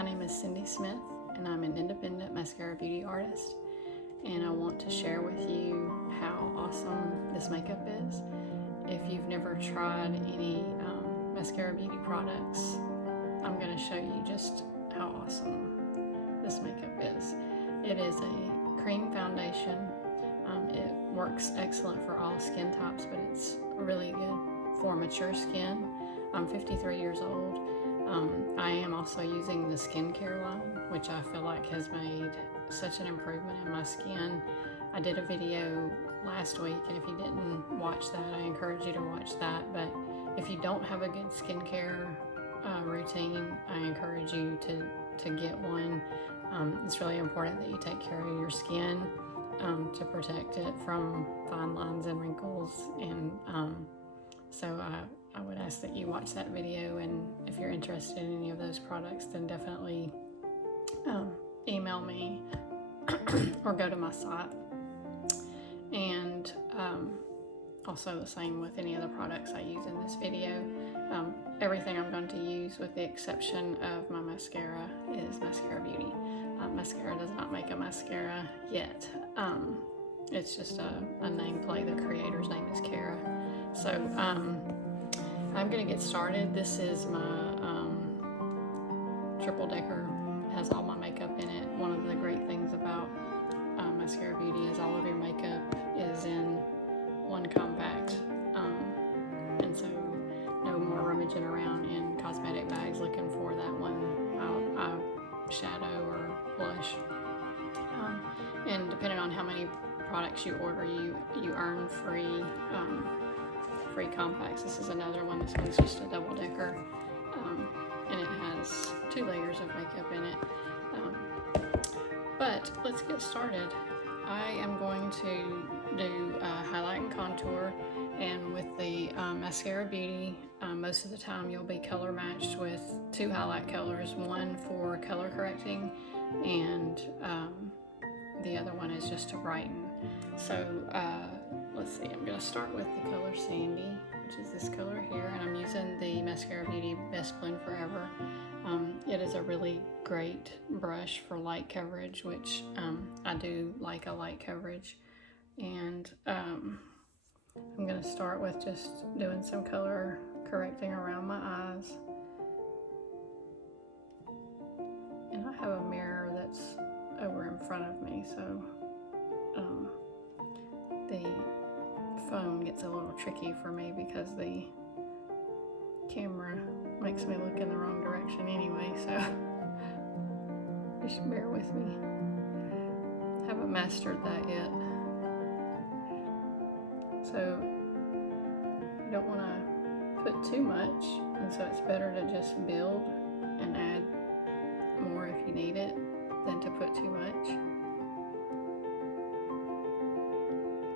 My name is Cindy Smith, and I'm an independent mascara beauty artist, and I want to share with you how awesome this makeup is. If you've never tried any mascara beauty products, I'm going to show you just how awesome this makeup is. It is a cream foundation. It works excellent for all skin types, but it's really good for mature skin. I'm 53 years old. I am also using the skincare line, which I feel like has made such an improvement in my skin. I did a video last week, and if you didn't watch that, I encourage you to watch that. But if you don't have a good skincare routine, I encourage you to get one. It's really important that you take care of your skin to protect it from fine lines and wrinkles. And so I would ask that you watch that video, and if you're interested in any of those products, then definitely email me or go to my site. And also the same with any of the products I use in this video. Everything I'm going to use, with the exception of my mascara, is Maskcara Beauty. Maskcara does not make a mascara yet. It's just a nameplate. The creator's name is Kara. So I'm going to get started. This is my triple decker. It has all my makeup in it. One of the great things about Maskcara Beauty is all of your makeup is in one compact. And so no more rummaging around in cosmetic bags looking for that one shadow or blush. And depending on how many products you order, you earn free compacts. This is another one. This one's just a double decker, and it has 2 layers of makeup in it. But let's get started. I am going to do highlight and contour, and with the Maskcara Beauty, most of the time you'll be color matched with 2 highlight colors, one for color correcting and the other one is just to brighten. So let's see, I'm going to start with the color Sandy, which is this color here, and I'm using the Maskcara Beauty Best Blend Forever. It is a really great brush for light coverage, which I do like a light coverage. And I'm going to start with just doing some color correcting around my eyes. And I have a mirror that's over in front of me, so the phone gets a little tricky for me because the camera makes me look in the wrong direction anyway, so just bear with me. Haven't mastered that yet. So you don't want to put too much, and so it's better to just build and add more if you need it than to put too much.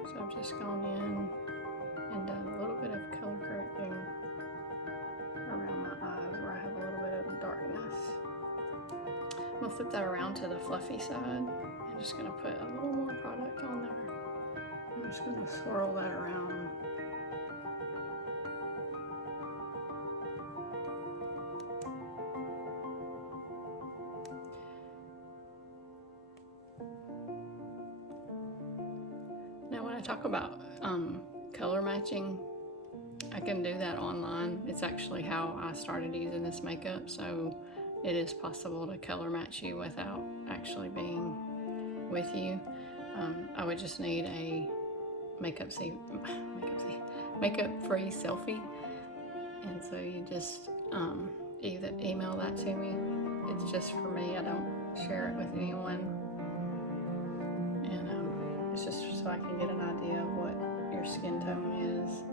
So I've just gone in and done a little bit of color correcting around my eyes where I have a little bit of darkness. I'm going to flip that around to the fluffy side. I'm just going to put a little more product on there. I'm just going to swirl that around. Now when I talk about color matching, I can do that online. It's actually how I started using this makeup, so it is possible to color match you without actually being with you. I would just need a makeup-free selfie, and so you just either email that to me. It's just for me. I don't share it with anyone, and it's just so I can get an idea of what your skin tone is.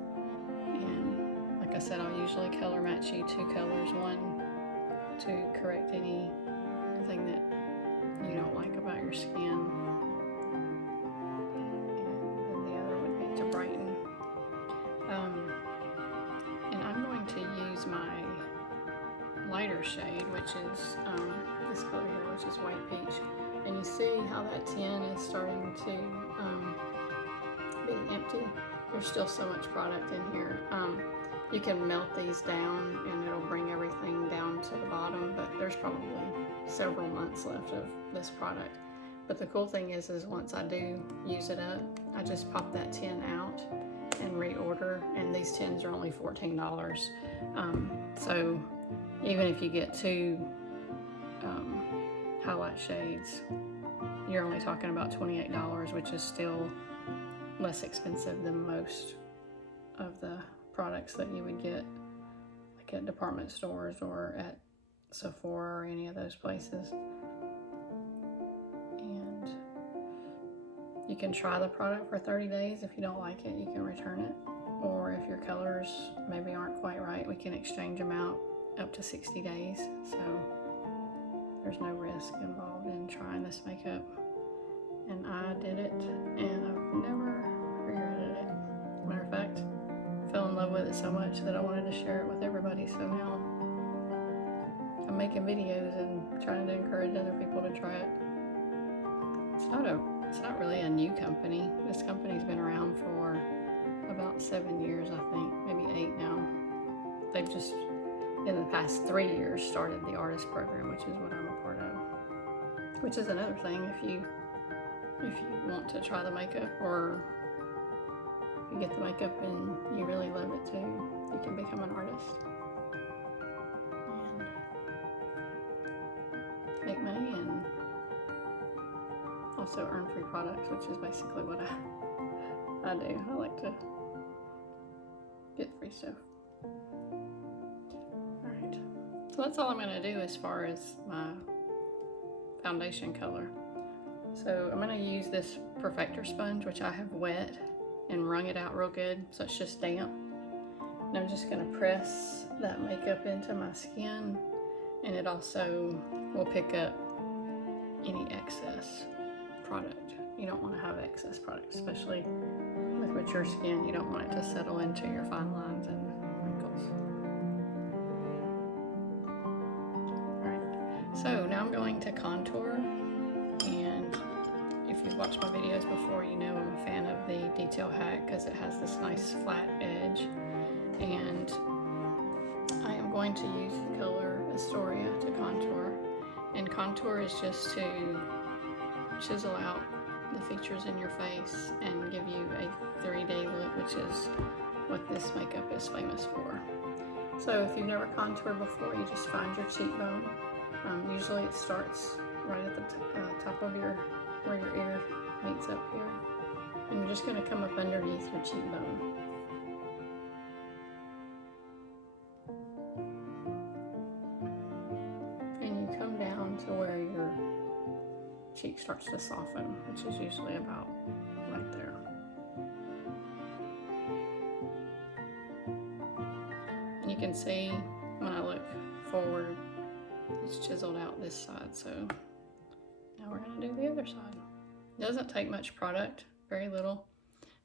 And like I said, I'll usually color match you 2 colors, one to correct anything that you don't like about your skin, and then the other would be to brighten. And I'm going to use my lighter shade, which is this color here, which is White Peach. And you see how that tin is starting to be empty. There's still so much product in here. You can melt these down and it'll bring everything down to the bottom, but there's probably several months left of this product. But the cool thing is once I do use it up, I just pop that tin out and reorder, and these tins are only $14. So even if you get two highlight shades, you're only talking about $28, which is still less expensive than most of the products that you would get like at department stores or at Sephora or any of those places. And you can try the product for 30 days. If you don't like it, you can return it. Or if your colors maybe aren't quite right, we can exchange them out up to 60 days. So there's no risk involved in trying this makeup. And I did it, and I've never regretted it. Matter of fact, I fell in love with it so much that I wanted to share it with everybody. So now I'm making videos and trying to encourage other people to try it. It's not really a new company. This company's been around for about 7 years, I think, maybe 8 now. They've just, in the past 3 years, started the artist program, which is what I'm a part of. Which is another thing, if you want to try the makeup, or you get the makeup and you really love it too, you can become an artist and make money and also earn free products, which is basically what I do. I like to get free stuff. Alright, so that's all I'm going to do as far as my foundation color. So I'm going to use this perfector sponge, which I have wet and wrung it out real good so it's just damp. And I'm just going to press that makeup into my skin, and it also will pick up any excess product. You don't want to have excess product, especially with mature skin. You don't want it to settle into your fine lines and wrinkles. Alright, so now I'm going to contour. And if you've watched my videos before, you know I'm a fan of the Detail Hack because it has this nice flat edge. And I am going to use the color Astoria to contour. And contour is just to chisel out the features in your face and give you a 3-day look, which is what this makeup is famous for. So if you've never contoured before, you just find your cheekbone. Usually it starts right at the top of where your ear meets up here. And you're just going to come up underneath your cheekbone. And you come down to where your cheek starts to soften, which is usually about right there. And you can see when I look forward, it's chiseled out this side. So now we're going to do the other side. It doesn't take much product, very little.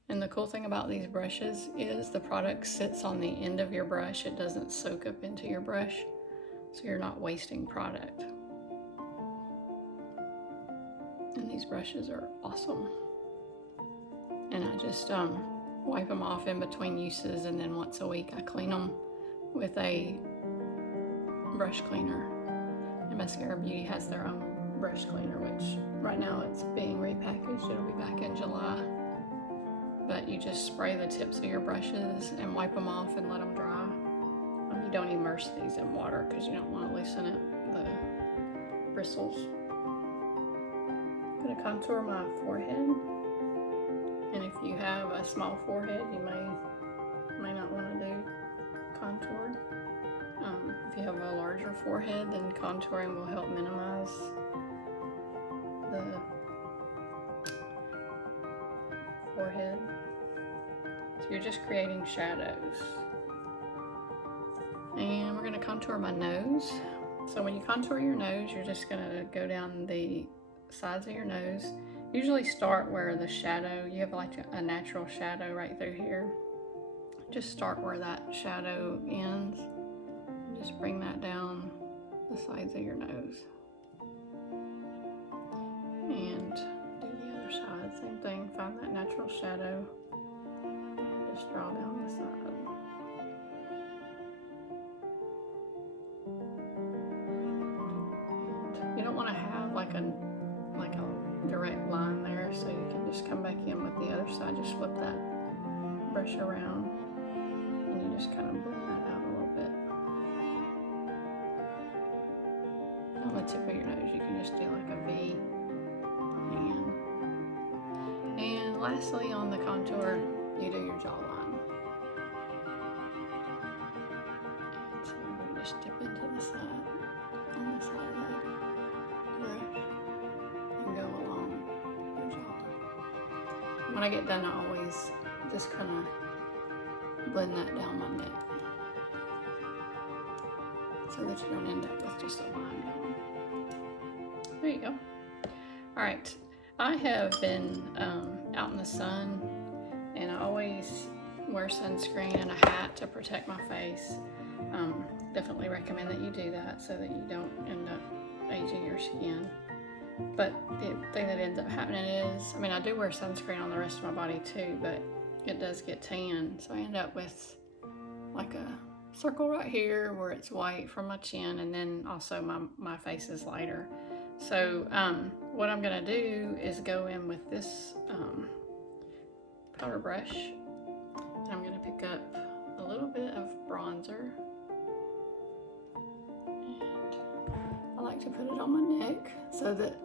And the cool thing about these brushes is the product sits on the end of your brush. It doesn't soak up into your brush, so you're not wasting product. And these brushes are awesome. And I just wipe them off in between uses, and then once a week I clean them with a brush cleaner. And Maskcara Beauty has their own brush cleaner, which right now it's being repackaged. It'll be back in July. But you just spray the tips of your brushes and wipe them off and let them dry. You don't immerse these in water because you don't want to loosen it, the bristles. I'm going to contour my forehead. And if you have a small forehead, you may not want to do contour. If you have a larger forehead, then contouring will help minimize the forehead. So you're just creating shadows. And we're going to contour my nose. So when you contour your nose, you're just going to go down the sides of your nose. Usually start where the shadow, you have like a natural shadow right through here. Just start where that shadow ends. And just bring that down the sides of your nose. And do the other side, same thing. Find that natural shadow and just draw down the side. don't want to have like a direct line there, so you can just come back in with the other side. Just flip that brush around and you just kind of blend that out a little bit. On the tip of your nose, you can just do like a V. And lastly, on the contour, you do your jawline. And so you just dip into the side, on the side of that brush, and go along your jawline. When I get done, I always just kind of blend that down my neck, so that you don't end up with just a line going. There you go. All right, I have been out in the sun, and I always wear sunscreen and a hat to protect my face. Definitely recommend that you do that so that you don't end up aging your skin. But the thing that ends up happening is, I mean, I do wear sunscreen on the rest of my body too, but it does get tan. So I end up with like a circle right here where it's white from my chin, and then also my face is lighter. So what I'm gonna do is go in with this powder brush, and I'm gonna pick up a little bit of bronzer, and I like to put it on my neck so that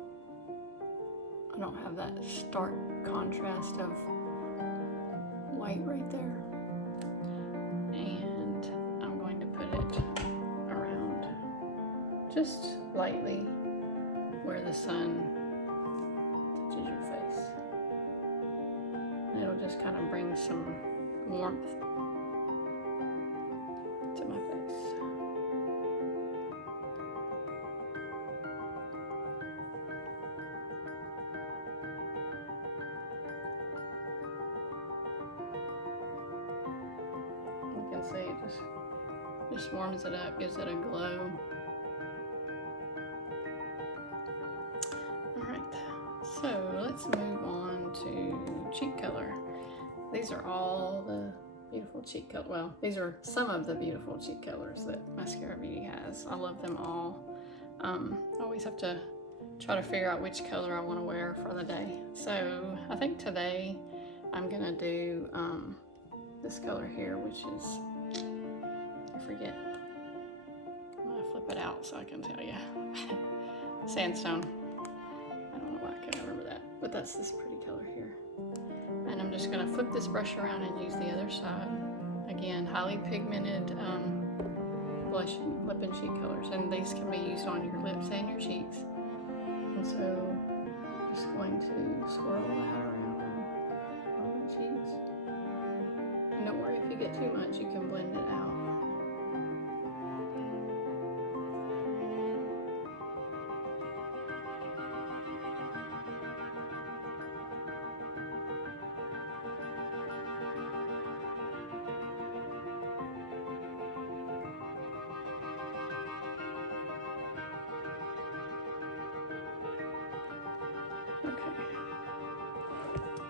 I don't have that stark contrast of white right there. And I'm going to put it around just lightly where the sun touches your face. And it'll just kind of bring some warmth to my face. You can see it just warms it up, gives it a glow. So let's move on to cheek color. These are all the beautiful cheek color. Well, these are some of the beautiful cheek colors that Maskcara Beauty has. I love them all. I always have to try to figure out which color I want to wear for the day. So I think today I'm gonna do this color here, which is, I forget. I'm gonna flip it out so I can tell you. Sandstone. But that's this pretty color here. And I'm just gonna flip this brush around and use the other side. Again, highly pigmented blush, lip and cheek colors. And these can be used on your lips and your cheeks. And so, just going to swirl that around on the cheeks. And don't worry if you get too much, you can blend it out.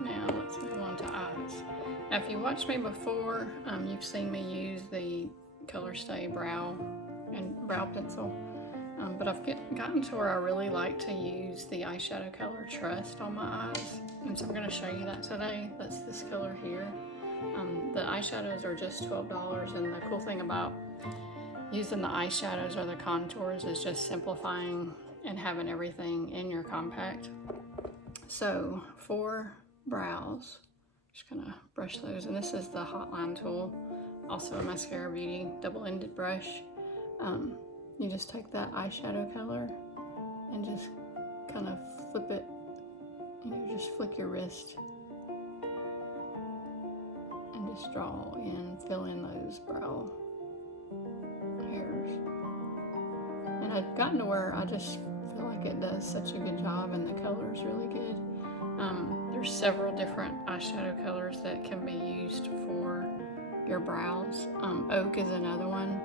Now let's move on to eyes. Now if you watched me before, you've seen me use the Color Stay brow pencil, but I've gotten to where I really like to use the eyeshadow color Trust on my eyes, and so I'm going to show you that today. That's this color here. The eyeshadows are just $12, and the cool thing about using the eyeshadows or the contours is just simplifying and having everything in your compact. So for brows, just gonna brush those, and this is the Hotline tool, also a Maskcara Beauty double-ended brush. You just take that eyeshadow color and just kind of flip it, just flick your wrist and just draw in, fill in those brow hairs. And I've gotten to where I just feel like it does such a good job, and the color is really good. There's several different eyeshadow colors that can be used for your brows. Oak is another one.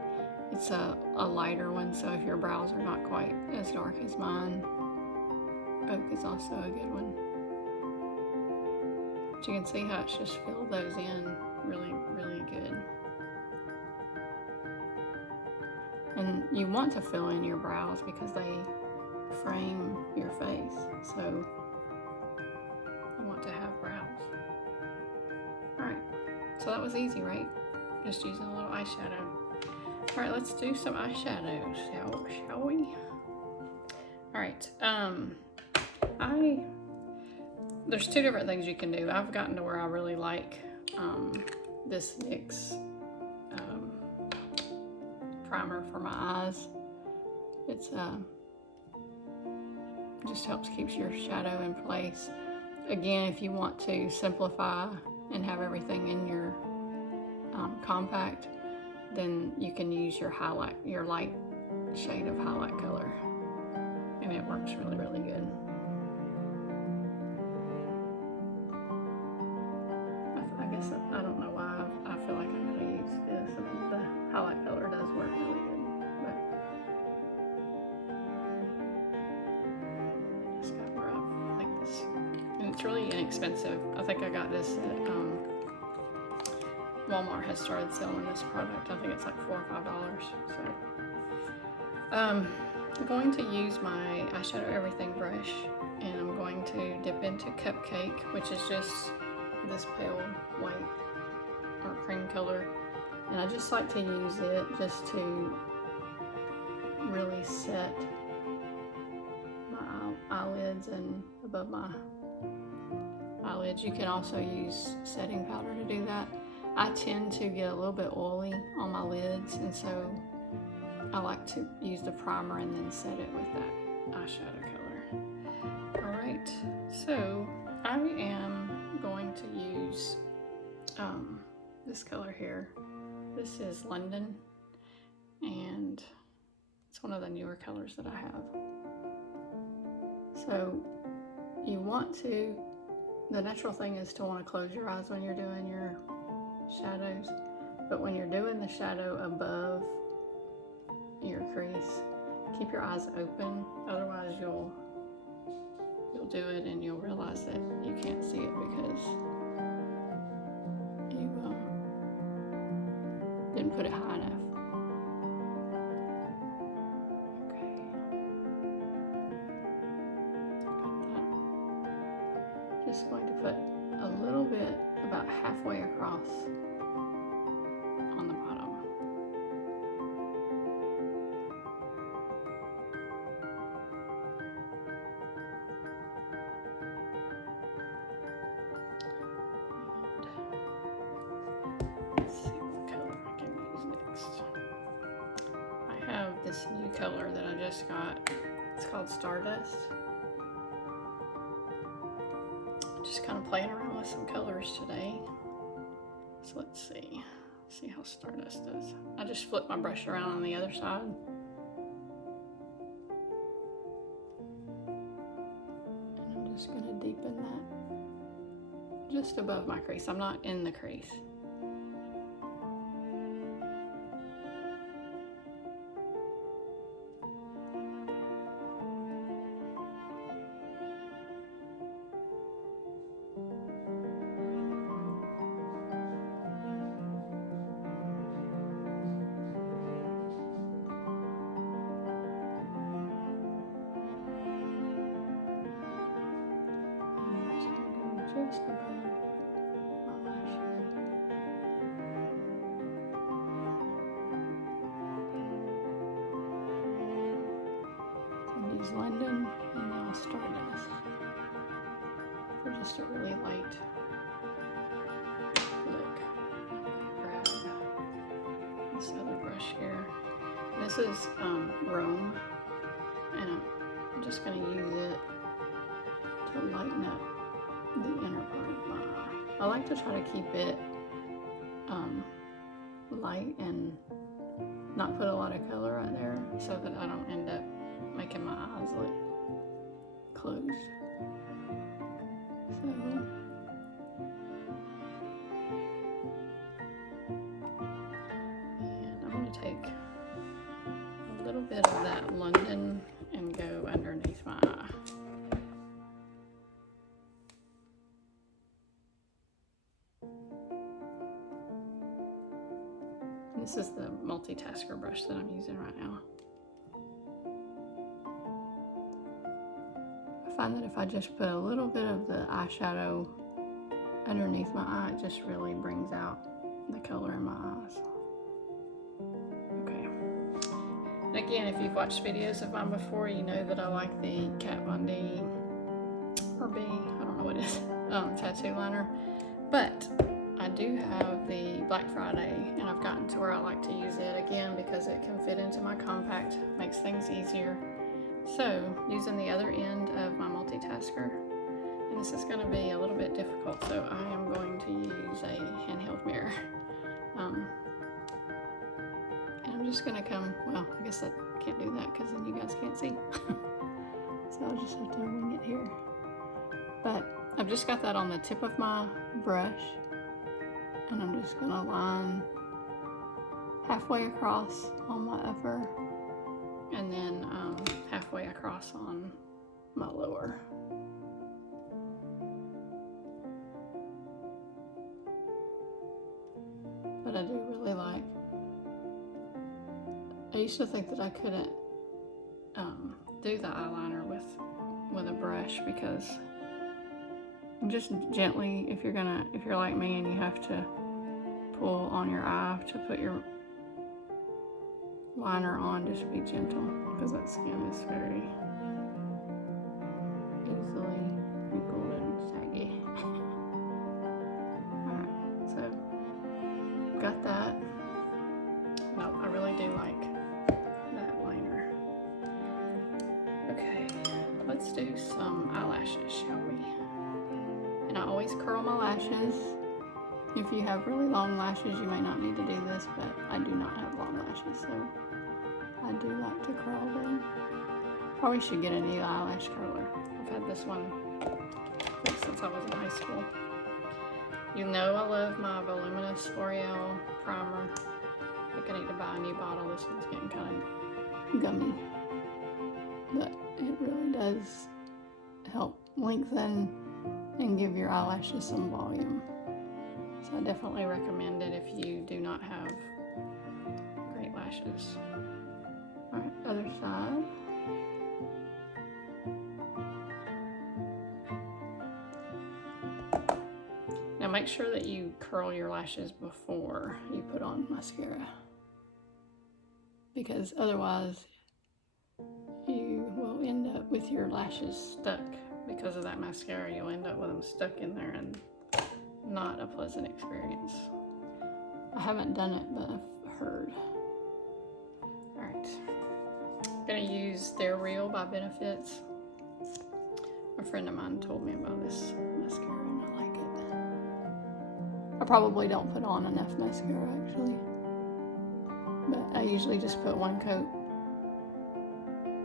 It's a lighter one, so if your brows are not quite as dark as mine, Oak is also a good one. But you can see how it's just filled those in really, really good. And you want to fill in your brows because they frame your face. So you want to have brows. Alright, so that was easy, right? Just using a little eyeshadow. Alright, let's do some eyeshadows, shall we? Alright, there's two different things you can do. I've gotten to where I really like this NYX primer for my eyes. It's just helps keeps your shadow in place. Again, if you want to simplify and have everything in your compact, then you can use your light shade of highlight color, and it works really, really good. I guess I don't know why I feel like I'm going to use this. I mean, the highlight color does work really good, but I just got where I like this, and it's really inexpensive. I think I got this at Walmart has started selling this product. I think it's like $4 or $5. So I'm going to use my eyeshadow everything brush, and I'm going to dip into Cupcake, which is just this pale white or cream color, and I just like to use it just to really set my eyelids and above my eyelids. You can also use setting powder to do that. I tend to get a little bit oily on my lids, and so I like to use the primer and then set it with that eyeshadow color. Alright, so I am going to use this color here. This is London, and it's one of the newer colors that I have. So you want to, the natural thing is to want to close your eyes when you're doing your shadows, but when you're doing the shadow above your crease, keep your eyes open, otherwise you'll do it and you'll realize that you can't see it because you didn't put it high enough. Okay, got that. Just going to put a little bit about halfway across on the bottom. Let's see what color I can use next. I have this new color that I just got. It's called Stardust. Just kind of playing around with some colors today. So let's see how Stardust does. I just flipped my brush around on the other side. And I'm just gonna deepen that just above my crease. I'm not in the crease. Just above my lash. So use London and now Stardust for just a really light look. Grab this other brush here. This is Rome, and I'm just going to use it to lighten up the inner part of my eye. I like to try to keep it light and not put a lot of color right there so that I don't end up making my eyes look closed. So and I'm going to take a little bit of that London and go underneath my eye. This is the multitasker brush that I'm using right now. find that if I just put a little bit of the eyeshadow underneath my eye, it just really brings out the color in my eyes. Okay. And again, if you've watched videos of mine before, you know that I like the Kat Von D or B, I don't know what it is, tattoo liner. But I do have the Black Friday, and I've gotten to where I like to use it again because it can fit into my compact, makes things easier. So, using the other end of my multitasker, and this is going to be a little bit difficult, so I am going to use a handheld mirror. And I'm just going to come, well, I guess I can't do that because then you guys can't see. So I'll just have to wing it here. But I've just got that on the tip of my brush, and I'm just going to line halfway across on my upper, and then halfway across on my lower. But I do really like, I used to think that I couldn't do the eyeliner with a brush because just gently, if you're like me and you have to pull on your eye to put your liner on, just be gentle because that skin is very easily wrinkled and saggy. Alright, so got that. No, I really do like that liner. Okay, let's do some eyelashes, shall we? And I always curl my lashes. If you have really long lashes, you may not need to do this, but I do not have long lashes, so I do like to curl them. Probably should get a new eyelash curler. I've had this one since I was in high school. You know I love my voluminous L'Oreal primer. I think I need to buy a new bottle. This one's getting kind of gummy, but it really does help lengthen and give your eyelashes some volume. So I definitely recommend it if you do not have great lashes. Alright, other side. Now make sure that you curl your lashes before you put on mascara, because otherwise you will end up with your lashes stuck. Because of that mascara, you'll end up with them stuck in there and not a pleasant experience. I haven't done it, but I've heard. Alright, I'm gonna use They're Real by Benefits. A friend of mine told me about this mascara and I like it. I probably don't put on enough mascara actually, but I usually just put one coat.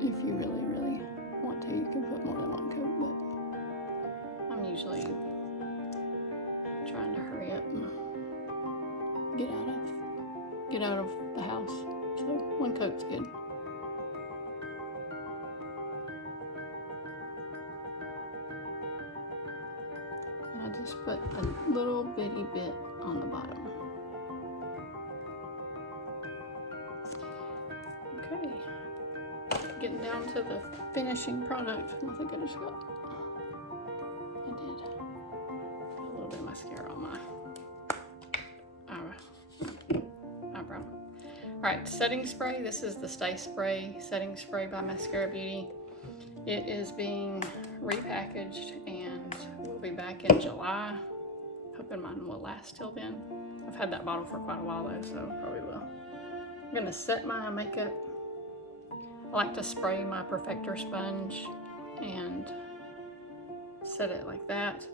If you really want to, you can put more than one coat, but I'm usually trying to hurry up and get out of the house, so one coat's good. And I just put a little bitty bit on the bottom. Okay, getting down to the finishing product. I think I just got, I did a little bit of mascara on my eyebrow. Alright, setting spray. This is the Stay Spray setting spray by Maskcara Beauty. It is being repackaged and will be back in July. Hoping mine will last till then. I've had that bottle for quite a while though, so probably will. I'm gonna set my makeup. I like to spray my perfector sponge and set it like that.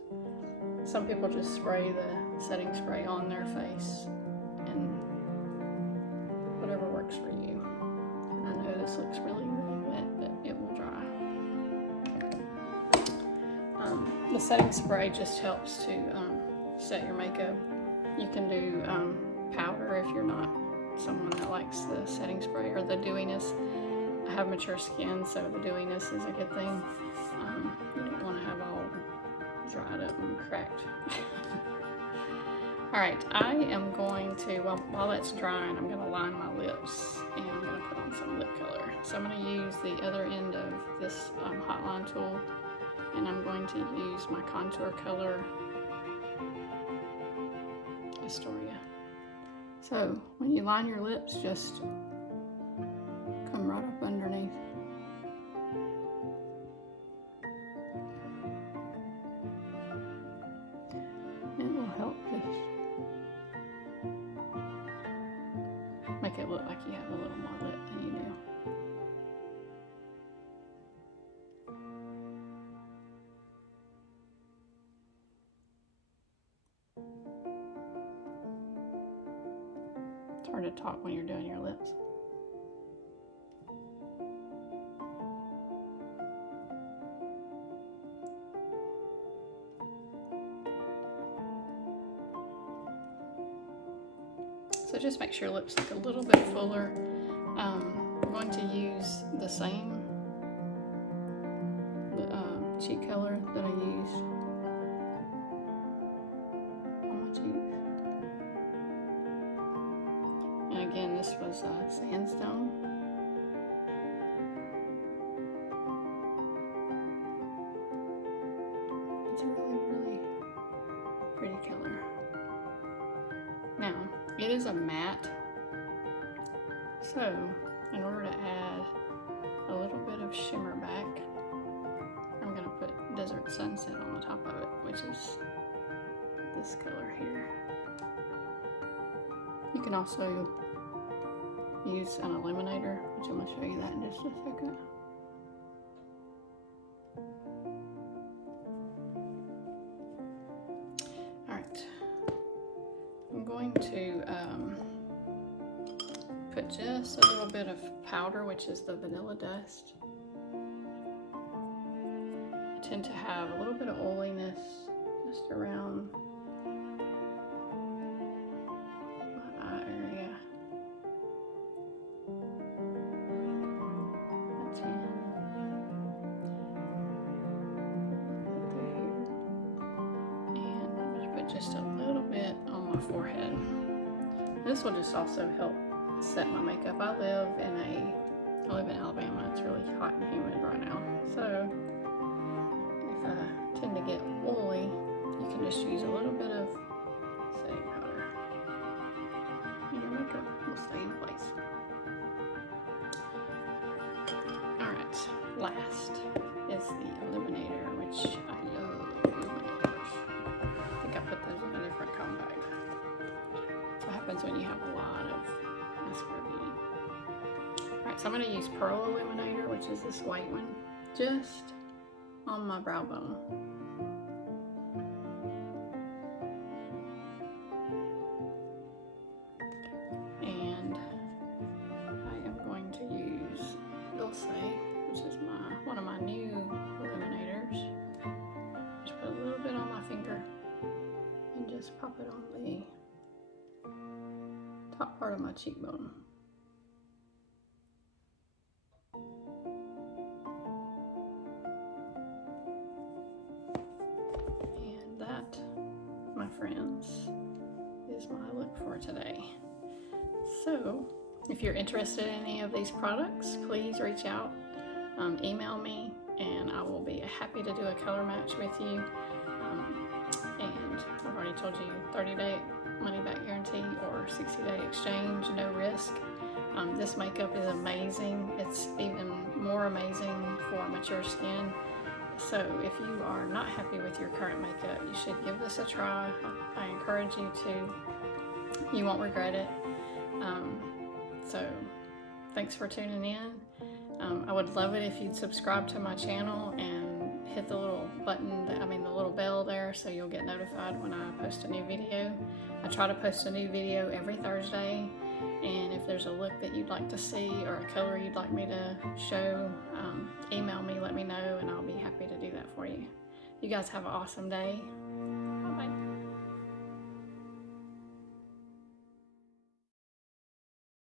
Some people just spray the setting spray on their face, and whatever works for you. And I know this looks really wet, but it will dry. The setting spray just helps to set your makeup. You can do powder if you're not someone that likes the setting spray or the dewiness. I have mature skin, so the dewiness is a good thing. You don't want to have all dried up and cracked. Alright, I am going to, well, while that's drying, I'm going to line my lips and I'm going to put on some lip color. So I'm going to use the other end of this hot line tool and I'm going to use my contour color, Astoria. So when you line your lips, just come right up underneath. It will help just make it look like you have a little more lip than you do. It's hard to talk when you're doing your lips. So just make sure your lips look a little bit fuller. I'm going to use the same cheek color that I use on my cheeks. And again, this was sandstone. It's a really, really pretty color. Now, it is a matte, so in order to add a little bit of shimmer back, I'm going to put Desert Sunset on the top of it, which is this color here. You can also use an illuminator, which I'm going to show you that in just a second. Alright, I'm going to put just a little bit of powder, which is the vanilla dust. I tend to have a little bit of oiliness just around my eye area, my chin, through here, and I'm going to put just a little bit on my forehead. This will just also help set my makeup. I live in Alabama. It's really hot and humid right now, so if I tend to get oily, you can just use a little bit of setting powder and your makeup will stay in place. Alright, last is the illuminator, which I love illuminators. I think I put those in a different compact. That's what happens when you have a lot of Maskcara Beauty. Alright, so I'm going to use Pearl Illuminator, which is this white one, just on my brow bone. And I am going to use Dulce, which is one of my new illuminators. Just put a little bit on my finger and just pop it on the top part of my cheekbone. And that, my friends, is my look for today. So, if you're interested in any of these products, please reach out, email me, and I will be happy to do a color match with you. And I've already told you 30-day money-back guarantee or 60-day exchange, no risk. This makeup is amazing. It's even more amazing for mature skin. So if you are not happy with your current makeup, you should give this a try. I encourage you to. You won't regret it. So thanks for tuning in. I would love it if you'd subscribe to my channel and hit the little button, the little bell there, so you'll get notified when I post a new video. I try to post a new video every Thursday, and if there's a look that you'd like to see or a color you'd like me to show, email me, let me know, and I'll be happy to do that for you. You guys have an awesome day.